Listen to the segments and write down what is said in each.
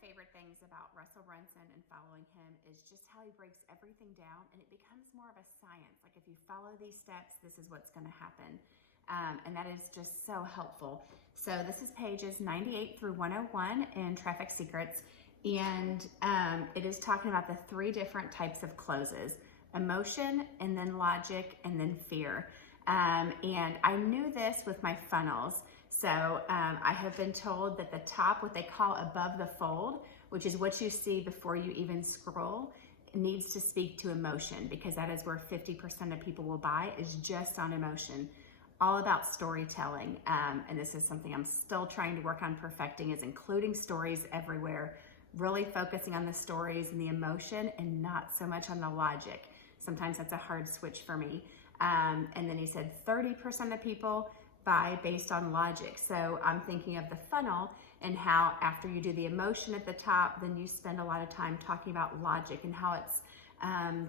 favorite things about Russell Brunson and following him is just how he breaks everything down and it becomes more of a science. Like if you follow these steps, this is what's going to happen. And that is just so helpful. So this is pages 98 through 101 in Traffic Secrets. And it is talking about the 3 different types of closes: emotion, and then logic, and then fear. And I knew this with my funnels. So I have been told that the top, what they call above the fold, which is what you see before you even scroll, needs to speak to emotion, because that is where 50% of people will buy, is just on emotion. All about storytelling. And this is something I'm still trying to work on perfecting, is including stories everywhere, really focusing on the stories and the emotion and not so much on the logic. Sometimes that's a hard switch for me. And then he said 30% of people buy based on logic. So I'm thinking of the funnel and how after you do the emotion at the top, then you spend a lot of time talking about logic and how it's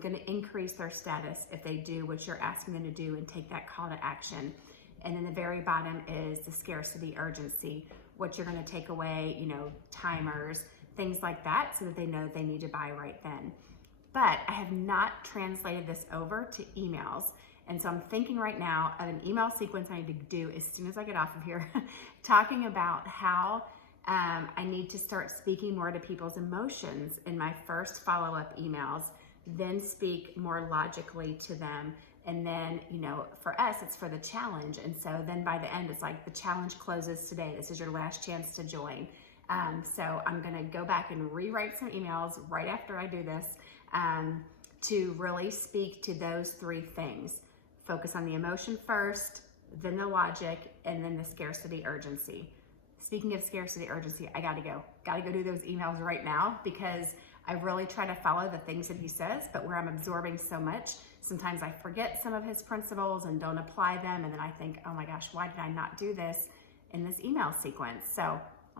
going to increase their status if they do what you're asking them to do and take that call to action. And then the very bottom is the scarcity urgency, what you're going to take away, timers, things like that, so that they know they need to buy right then. But I have not translated this over to emails. And so I'm thinking right now of an email sequence I need to do as soon as I get off of here, talking about how I need to start speaking more to people's emotions in my first follow-up emails, then speak more logically to them. And then, for us, it's for the challenge. And so then by the end, it's like the challenge closes today. This is your last chance to join. So I'm going to go back and rewrite some emails right after I do this to really speak to those 3 things. Focus on the emotion first, then the logic, and then the scarcity urgency. Speaking of scarcity urgency, I gotta go do those emails right now, because I really try to follow the things that he says, but where I'm absorbing so much, sometimes I forget some of his principles and don't apply them. And then I think, oh my gosh, why did I not do this in this email sequence? So